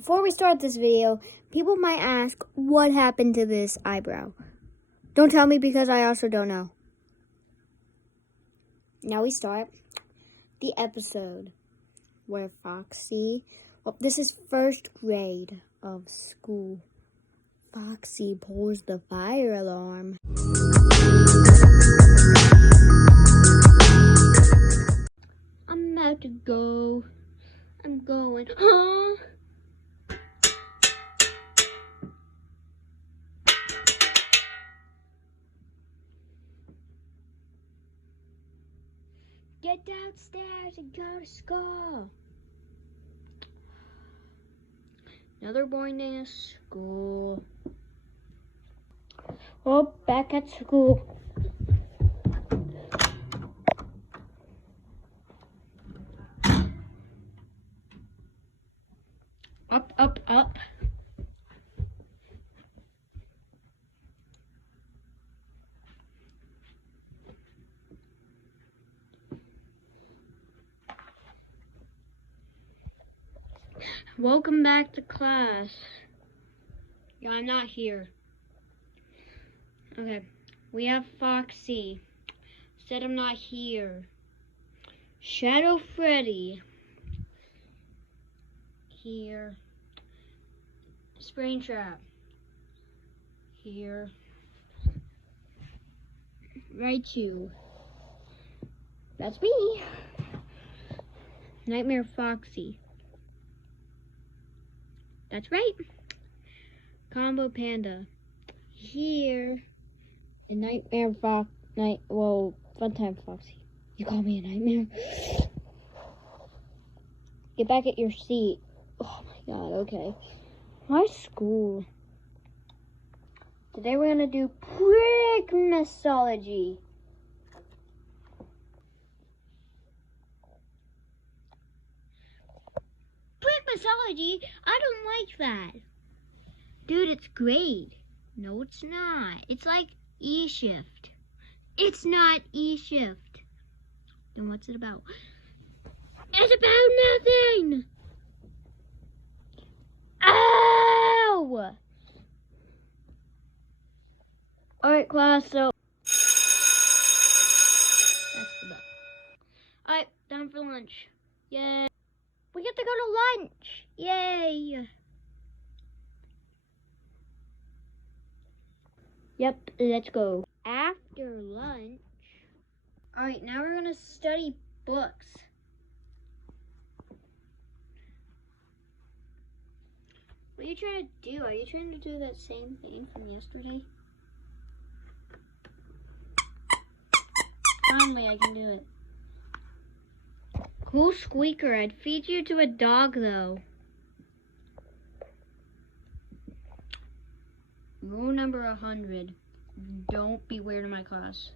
Before we start this video, people might ask, what happened to this eyebrow? Don't tell me because I also don't know. Now we start the episode where Foxy, this is first grade of school. Foxy pulls the fire alarm. I'm about to go. I'm going. Huh? Get downstairs and go to school. Another boring day at school. Oh, back at school. Up, up, up. Welcome back to class. Yeah, I'm not here. Okay, we have Foxy. Said I'm not here. Shadow Freddy. Here. Springtrap. Here. Raichu. That's me. Nightmare Foxy. That's right. Combo Panda. Here. And Nightmare Funtime Foxy. You call me a nightmare? Get back at your seat. Oh my god, okay. My school. Today we're gonna do prick mythology. Prick mythology? I don't like that. Dude, it's great. No, it's not. It's like E-shift. It's not E-shift. Then what's it about? It's about nothing! Ow! Alright, class, so... That's the bell. Alright, time for lunch. Yay! We get to go to lunch! Yay! Yep, let's go. After lunch... Alright, now we're gonna study books. What are you trying to do? Are you trying to do that same thing from yesterday? Finally, I can do it. Cool squeaker. I'd feed you to a dog, though. Rule number 100. Don't be weird in my class.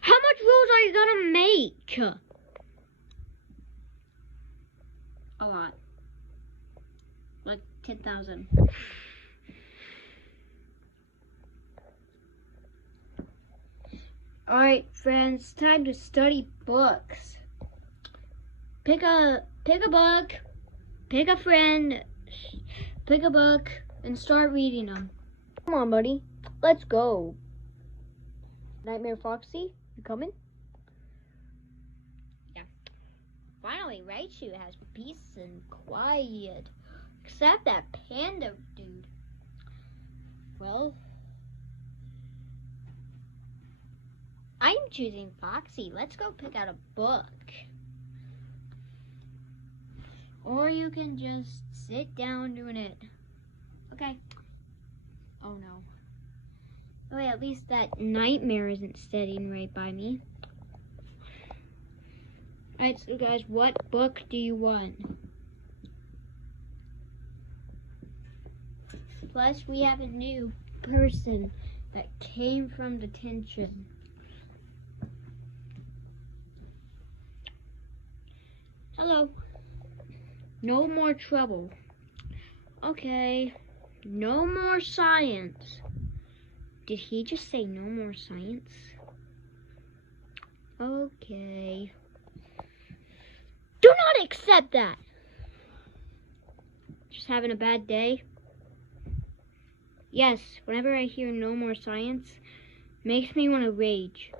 How much rules are you gonna make? A lot. Like 10,000. Alright, friends, time to study books. Pick a book, pick a friend, pick a book, and start reading them. Come on, buddy. Let's go. Nightmare Foxy, you coming? Yeah. Finally, Raichu has peace and quiet. Except that panda dude. Well, I'm choosing Foxy. Let's go pick out a book. Or you can just sit down doing it. Okay. Oh no. Oh wait, at least that nightmare isn't sitting right by me. Alright, so guys, what book do you want? Plus, we have a new person that came from detention. Hello. No more trouble. Okay. No more science. Did he just say no more science? Okay. Do not accept that. Just having a bad day? Yes, whenever I hear no more science, makes me want to rage.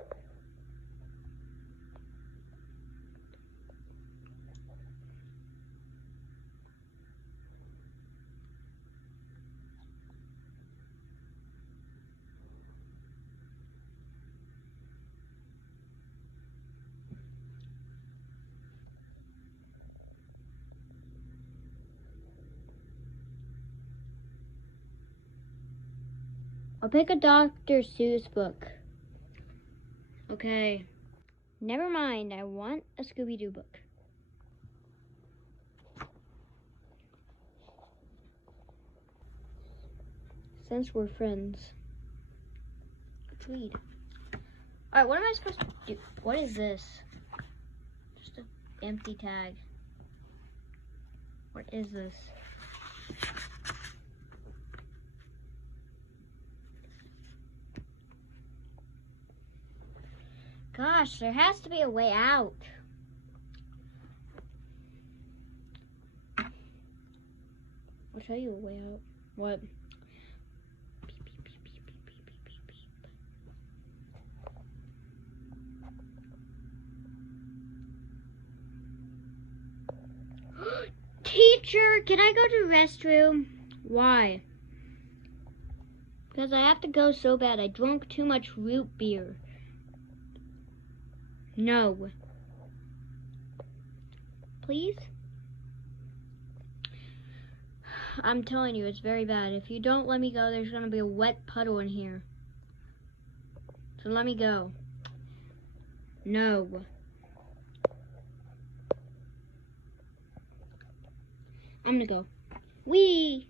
I'll pick a Dr. Seuss book. Okay. Never mind, I want a Scooby-Doo book. Since we're friends, let's read. Alright, what am I supposed to do? What is this? Just an empty tag. What is this? Gosh, there has to be a way out. I'll show you a way out. What? Teacher, can I go to the restroom? Why? Because I have to go so bad. I drank too much root beer. No. Please? I'm telling you, it's very bad. If you don't let me go, there's going to be a wet puddle in here. So let me go. No. I'm going to go. Whee!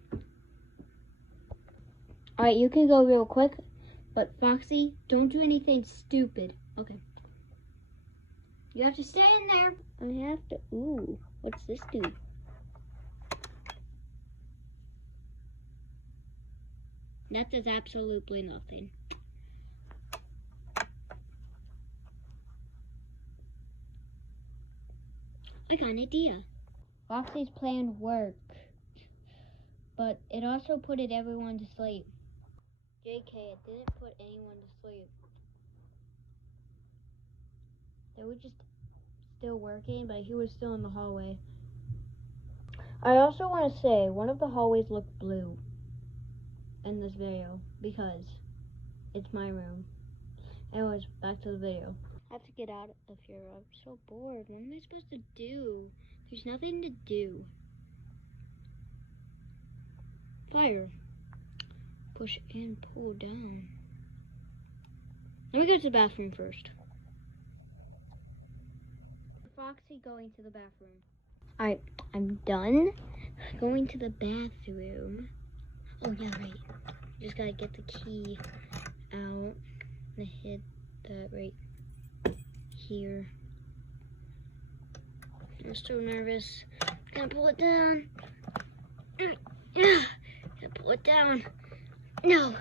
Alright, you can go real quick. But Foxy, don't do anything stupid. Okay. You have to stay in there. I have to. Ooh, what's this do? That does absolutely nothing. I got an idea. Foxy's plan worked, but it also put everyone to sleep. JK, it didn't put anyone to sleep. They were just still working, but he was still in the hallway. I also want to say, one of the hallways looked blue in this video, because it's my room. Anyways, back to the video. I have to get out of here. I'm so bored. What am I supposed to do? There's nothing to do. Fire. Push and pull down. Let me go to the bathroom first. Foxy going to the bathroom. Alright, I'm done going to the bathroom. Oh yeah, right. Just gotta get the key out and hit that right here. I'm so nervous. Gonna pull it down. Gonna pull it down. No.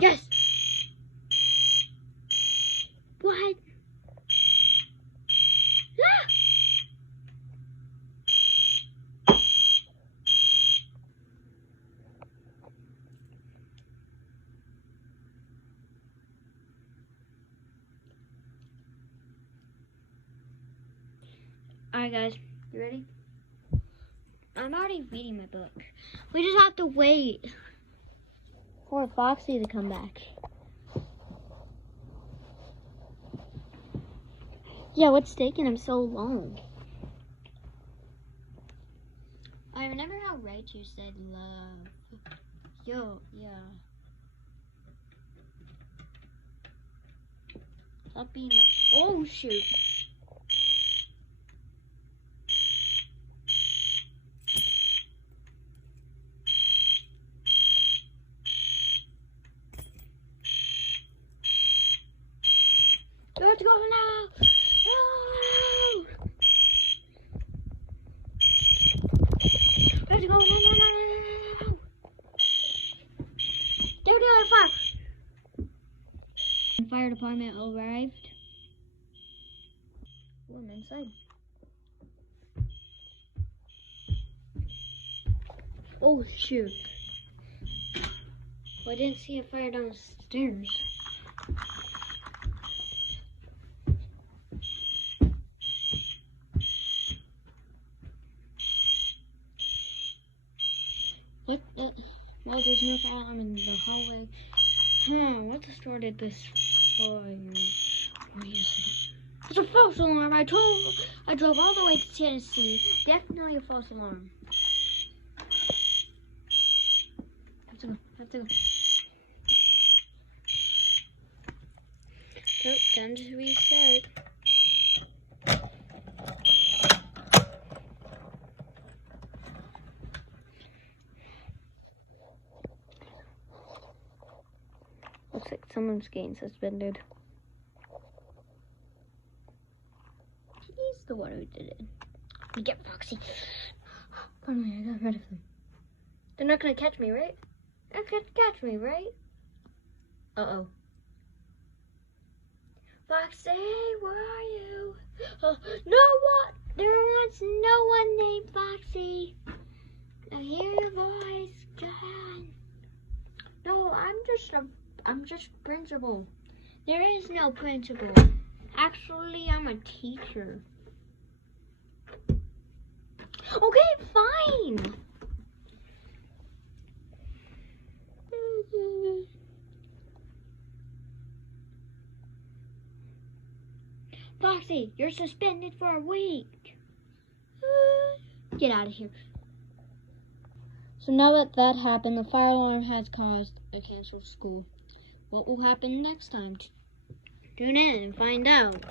Yes. What? Ah! Alright guys, you ready? I'm already reading my book. We just have to wait for Foxy to come back. Yeah, what's taking him so long? I remember how right you said love. Yo, yeah. Stop being that. Oh shoot. You have to go now! No! You have to go! No! Don't do it, fire! Fire department arrived. Oh, I'm inside. Oh, shoot. Well, I didn't see a fire downstairs. What the? Well, there's no fire alarm in the hallway. What started this fire? Wait a second. It's a false alarm. I drove all the way to Tennessee. Definitely a false alarm. Have to go. Oh, time to reset. Looks like someone's getting suspended. He's the one who did it. We get Foxy. Finally, I got rid of them. They're not gonna catch me, right? They're not gonna catch me, right? Uh-oh. Foxy, where are you? No one! There was no one named Foxy. I hear your voice. John. No, I'm just principal. There is no principal. Actually, I'm a teacher. Okay, fine. Foxy, you're suspended for a week. Get out of here. So now that happened, the fire alarm has caused a canceled school. What will happen next time? Tune in and find out.